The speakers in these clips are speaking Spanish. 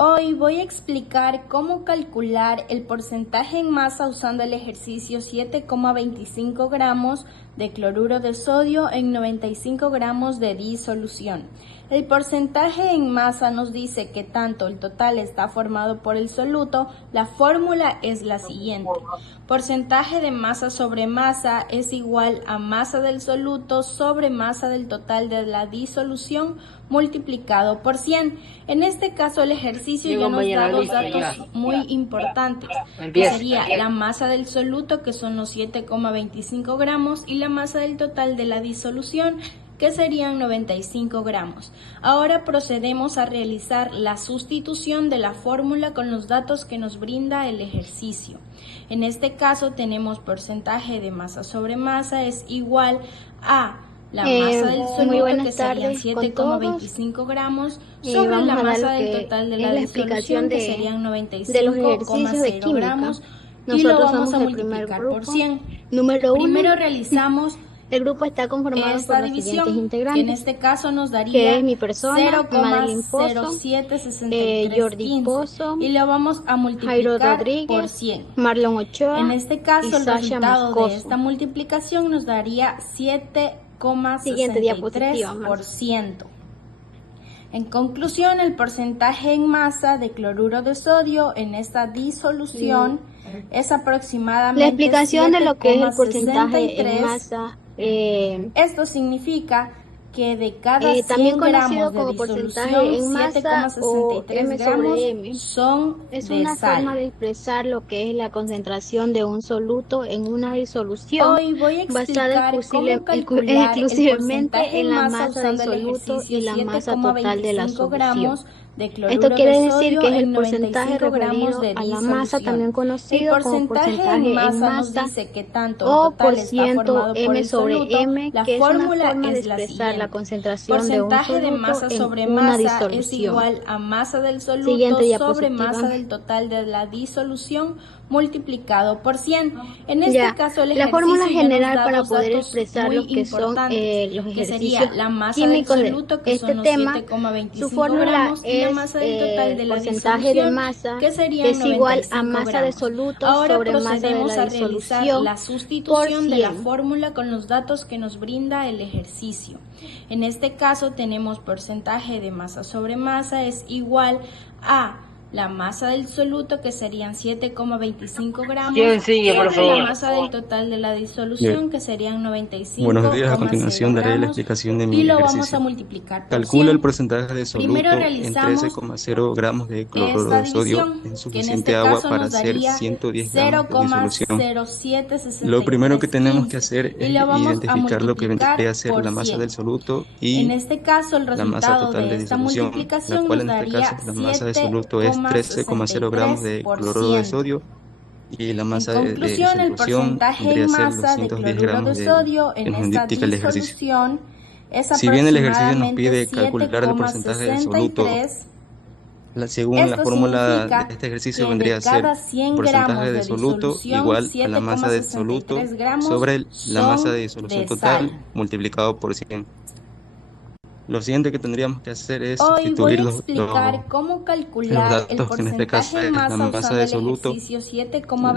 Hoy voy a explicar cómo calcular el porcentaje en masa usando el ejercicio 7,25 gramos de cloruro de sodio en 95 gramos de disolución. El porcentaje en masa nos dice que tanto el total está formado por el soluto. La fórmula es la siguiente. Porcentaje de masa sobre masa es igual a masa del soluto sobre masa del total de la disolución multiplicado por 100. En este caso el ejercicio ya nos da dos datos muy importantes, que sería la masa del soluto, que son los 7,25 gramos, y la masa del total de la disolución, que serían 95 gramos. Ahora procedemos a realizar la sustitución de la fórmula con los datos que nos brinda el ejercicio. En este caso tenemos porcentaje de masa sobre masa es igual a la masa del soluto, que serían 7,25 gramos, sobre la masa del total de la disolución, que serían 95,0 gramos, y lo vamos a multiplicar por 100. Primero realizamos el grupo está conformado por los siguientes integrantes, que en este caso nos daría que es mi persona, Madeline Pozo, 0,076315, Jordi Pozo, y lo vamos a multiplicar por 100. Marlon Ochoa, En este caso el Sasha resultado Moscoso. de esta multiplicación nos daría 7,63%. En conclusión, el porcentaje en masa de cloruro de sodio en esta disolución es aproximadamente la explicación de lo que es el porcentaje en 7,63. masa. Esto significa que de cada 100 también gramos conocido de como porcentaje disolución, en masa o 7,63 M gramos sobre M. son Es de una sal. forma de expresar lo que es la concentración de un soluto en una disolución Hoy voy a basada explicar cómo calcular exclusivamente el porcentaje en la masa masa del usando el soluto ejercicio y la masa total de la 7,25 solución. gramos de cloruro Esto quiere de decir sodio que es el en porcentaje 95 gramos referido de a la disolución. masa, también El conocido como porcentaje porcentaje en masa en nos masa dice que tanto o el total por está ciento formado por M el sobre soluto. M, La que es una fórmula forma de es la expresar la siguiente. concentración de un Porcentaje de masa soluto sobre en una masa es disolución. igual a masa del soluto Siguiente sobre diapositiva. masa del total de la disolución multiplicado por 100. En este caso el ejercicio la fórmula ya nos general da para dos poder datos expresar muy lo que son importantes, los que sería ejercicios la masa del químicos de soluto, que este son los tema. 7,25 Su fórmula gramos, y la es masa del total de la porcentaje de disolución, masa, que que serían es igual a 95 masa de gramos. soluto Ahora sobre masa de procedemos la a realizar disolución la por sustitución de la 100. fórmula con los datos que nos brinda el ejercicio. En este caso tenemos porcentaje de masa sobre masa es igual a la masa del soluto, que serían 7,25 gramos, ¿Quién sigue, por sobre la favor? masa del total de la disolución, que serían 95,0 Buenos días, a continuación daré la gramos, explicación de y mi lo vamos a ejercicio. multiplicar por Calcula 100. el porcentaje de Primero soluto en realizamos 13,0 gramos de cloruro esta de sodio división, en que en suficiente este agua caso para nos hacer daría 110 gramos de disolución. 0,076315. Lo primero que tenemos que hacer y es lo vamos a identificar lo que multiplicar vendría a ser por la masa 100. del soluto En y este caso el la masa resultado total de de esta disolución, la multiplicación cual nos en este daría caso la masa de soluto es 13,0 gramos de cloruro de 7,63%. sodio y la En masa de conclusión, el disolución porcentaje vendría en a ser masa de 210 cloruro de gramos de sodio que en nos esta indica el ejercicio. disolución es Si bien el ejercicio nos aproximadamente pide calcular el porcentaje de soluto, 7,63. según la Esto fórmula de significa este ejercicio que vendría de a ser cada 100 porcentaje gramos de de soluto disolución, igual a la masa de soluto 7,63 gramos sobre la masa de son disolución de total sal. multiplicado por 100. Lo siguiente que tendríamos que hacer es Hoy voy sustituir a explicar cómo los calcular el datos, que en este caso porcentaje en es la masa masa usando de el soluto, ejercicio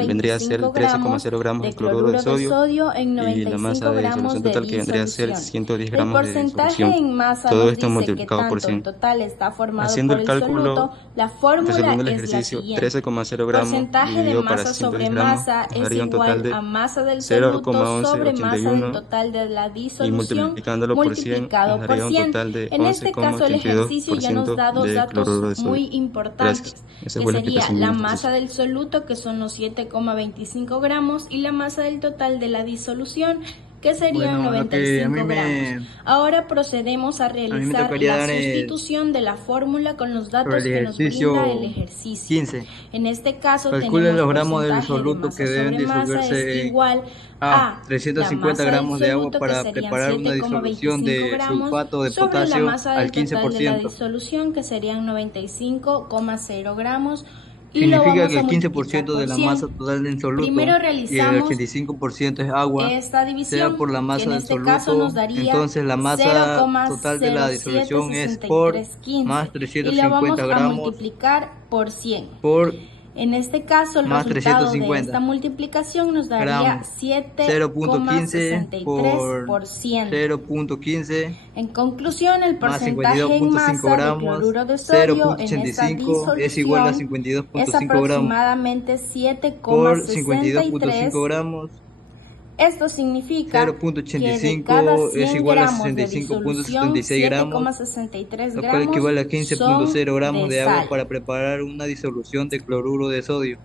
vendría a ser 7,25 gramos 13,0 gramos de de cloruro de cloruro de sodio en y la masa 95 de gramos disolución de total, que vendría a ser disolución. 110 El gramos de porcentaje disolución. en masa Todo nos esto dice que multiplicado por tanto el 100. total está formado Haciendo por el el cálculo, soluto. La fórmula resolviendo el es la ejercicio, siguiente. 13,0 gramos Porcentaje de dividido para masa 110 sobre gramos masa nos es daría un total igual de a masa del soluto sobre masa del 0,1181 total de la y disolución multiplicándolo por 100 nos multiplicado por daría un 100. total de En este caso el ejercicio ya nos da 11,82% dos de cloruro de datos sodio. muy importantes, Gracias. Esa que fue la sería explicación la del masa ejercicio. del soluto, que son los 7,25 gramos, y la masa del total de la disolución, que serían 95 gramos. Ahora procedemos a realizar la sustitución de la fórmula con los datos que nos brinda el ejercicio. 15. En este caso Calculen tenemos los gramos del porcentaje de soluto masa que deben sobre masa es disolverse igual a la 350 masa del gramos de agua soluto, que para serían preparar una disolución 7,25 de gramos, sulfato de sobre la potasio masa al del total de la 15%. disolución, que serían 95,0 gramos. y lo Significa vamos que a el multiplicar 15% de por la 100. masa total del soluto Primero y el realizamos 85% es agua, esta sea división, por la que masa en del este caso nos soluto, daría entonces la masa total de la disolución es por 0,076315 más y lo vamos 350 a gramos multiplicar por 100. por En este caso, el más resultado de esta 350 multiplicación nos daría gramos. 0.15 por 7,63%. 0.15 En conclusión, el más porcentaje en 52.5 masa de gramos, cloruro de sodio en esta 0.85 es igual a disolución es 52.5 gramos aproximadamente por 52.5 7,63. gramos. Esto significa que de cada 0.85 es 100 igual a gramos de disolución, 65.76 gramos, 7,63 lo cual gramos equivale a son 15.0 gramos de de agua sal. para preparar una disolución de cloruro de sodio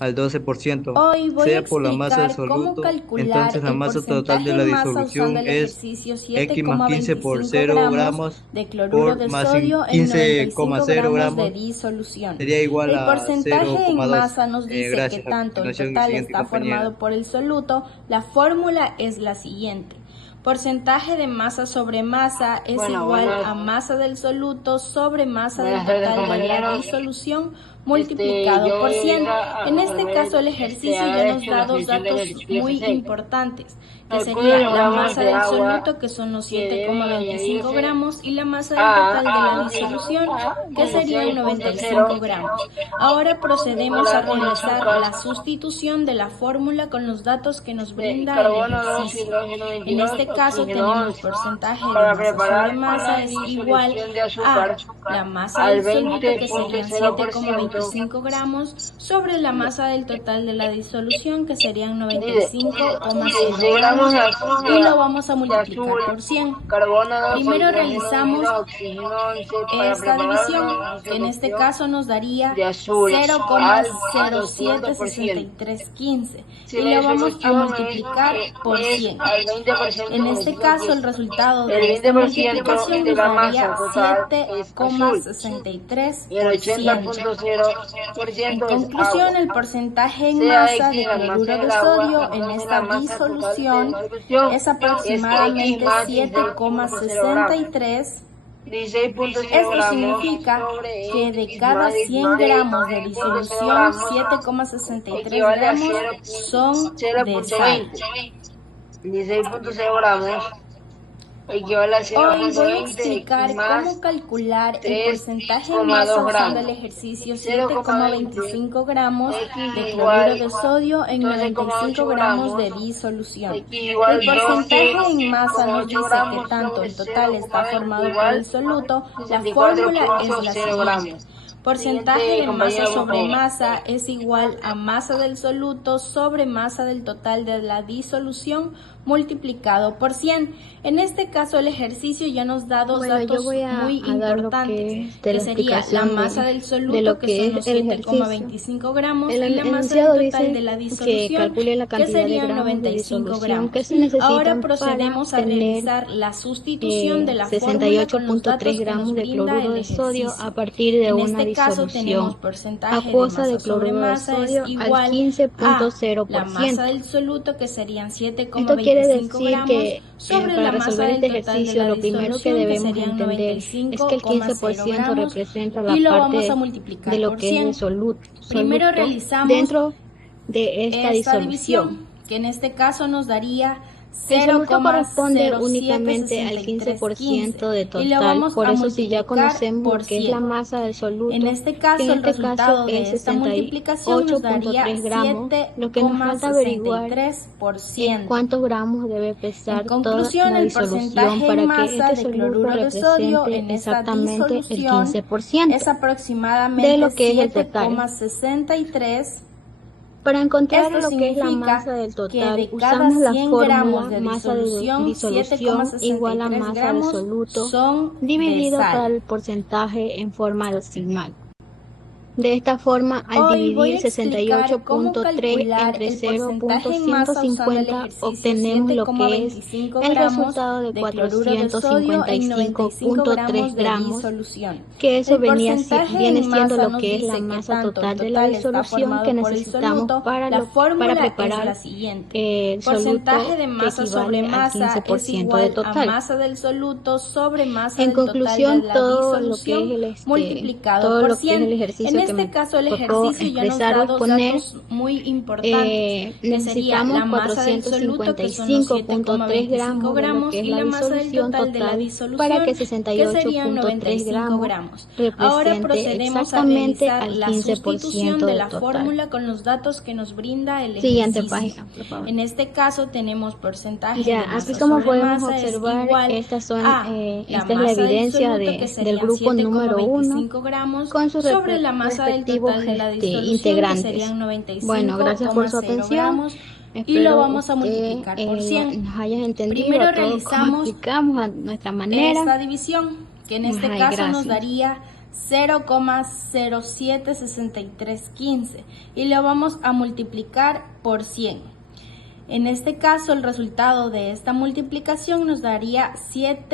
al 12%, Hoy voy a sea por la masa del explicar cómo soluto, calcular entonces la el masa total de porcentaje la en masa usando disolución el es ejercicio X más 15 por 7,25 0 gramos gramos de cloruro por de más sodio en 95 15,0 gramos de gramos disolución. sería igual El a porcentaje en 0,2. masa nos dice que Gracias. A tanto el continuación, mi total siguiente está compañera. formado por el soluto. La fórmula es la siguiente. Porcentaje de masa sobre masa es igual a masa del soluto sobre masa del total de la disolución multiplicado por 100. En este caso el ejercicio ya nos da dos datos muy importantes, que sería la masa del soluto, que son los 7,25 gramos, y la masa del total de la disolución, que serían 95 gramos. Ahora procedemos a realizar la sustitución de la fórmula con los datos que nos brinda el ejercicio. En este caso tenemos porcentaje de masa sobre masa es igual a la masa del soluto, que serían 7,25 gramos, sobre la masa del total de la disolución, que serían 95,0 gramos, y lo vamos a multiplicar por 100. Primero realizamos esta división, que en este caso nos daría 0,076315 y lo vamos a multiplicar por 100. En este caso el resultado de esta multiplicación nos daría 7,63%. En conclusión, el porcentaje en masa de cloruro de sodio en esta disolución es aproximadamente 7,63. Esto significa que de cada 100 gramos de disolución, 7,63 gramos son de sal. 16.0 gramos equivale a Hoy voy a explicar cómo calcular el porcentaje en masa usando el ejercicio 7,25 gramos de cloruro de sodio en 95 gramos de disolución. El porcentaje en masa nos dice que tanto el total está formado por el soluto. La fórmula es la siguiente. Porcentaje de masa sobre masa es igual a masa del soluto sobre masa del total de la disolución multiplicado por 100. En este caso el ejercicio ya nos da dos datos muy importantes, que sería la masa del soluto, que son los 7,25 gramos, y la masa del total de la disolución, que serían 95 gramos. Ahora procedemos a realizar la sustitución de la fórmula con los datos que nos brinda el ejercicio. A partir de En una este caso tenemos disolución porcentaje de acuosa masa de sobre cloruro de masa es sodio igual al a la masa 15.0%. del soluto, que serían Esto quiere 7,25 decir gramos, que sobre para la masa resolver del este total de ejercicio la lo primero que disolución, que debemos serían entender es que el 95,0 15% gramos, representa la y lo vamos a parte multiplicar de lo por que es 100. el soluto Primero realizamos dentro de esta disolución. división, que en este caso nos daría El soluto corresponde únicamente al 15% de y lo total, vamos por a eso si ya multiplicar conocemos por lo que es 100. la masa del soluto, En este caso, que en el este resultado caso de es esta multiplicación nos daría 68.3 gramos, lo que nos falta averiguar es 7,63%. cuántos gramos debe pesar En conclusión, toda la el disolución porcentaje para en que masa este de cloruro soluto de sodio represente en esta exactamente el disolución 15% es aproximadamente de lo que es el total. 7,63. Para encontrar Esto lo que es la significa masa del que total, de cada usamos la 100 gramos fórmula de masa de disolución igual a 7,63 masa del gramos soluto son dividido de por sal. el porcentaje en forma decimal. De esta forma, al Hoy voy a dividir explicar cómo 68.3 calcular entre el porcentaje en masa usando el 0.150 ejercicio obtenemos lo que es 7,25 el gramos resultado de de cloruro de sodio en 95 gramos 455.3 de gramos, disolución. que eso El porcentaje viene en siendo masa lo nos que es la dice que masa tanto total el de la total está disolución formado que por el necesitamos soluto. para La fórmula es preparar la siguiente. el Porcentaje soluto de que masa sobre equivale al masa es 15% de igual a total. masa del soluto sobre masa En del total de conclusión, la todo lo que disolución es multiplicado todo por lo que es 100. el ejercicio En este caso el tocó ejercicio ya nos expresar da o dos exponer, datos muy importantes, que sería necesitamos la masa del soluto, que son los 455.3 7,25 gramos de lo gramos, que es y la la masa del disolución total de la total disolución, para que que serían 68.3 95 gramos gramos. Ahora represente procedemos a exactamente realizar al la 15% sustitución de del la total. fórmula con los datos que nos brinda el Siguiente ejercicio. página, por favor. En este caso tenemos porcentaje Ya, de así masa como sobre podemos masa es observar, igual estas son, a la esta es la masa del evidencia soluto, que del serían grupo número 1 7,25 gramos, con sus sobre la masa del respectivos total de la disolución, que integrantes. serían Bueno, gracias por su 95,0 atención. gramos, y Espero lo vamos a usted multiplicar por 100. nos hayas entendido Primero a todo como realizamos explicamos a nuestra manera. esta división, que en este Ay, caso nos gracias. daría 0,076315, y lo vamos a multiplicar por 100. En este caso el resultado de esta multiplicación nos daría 7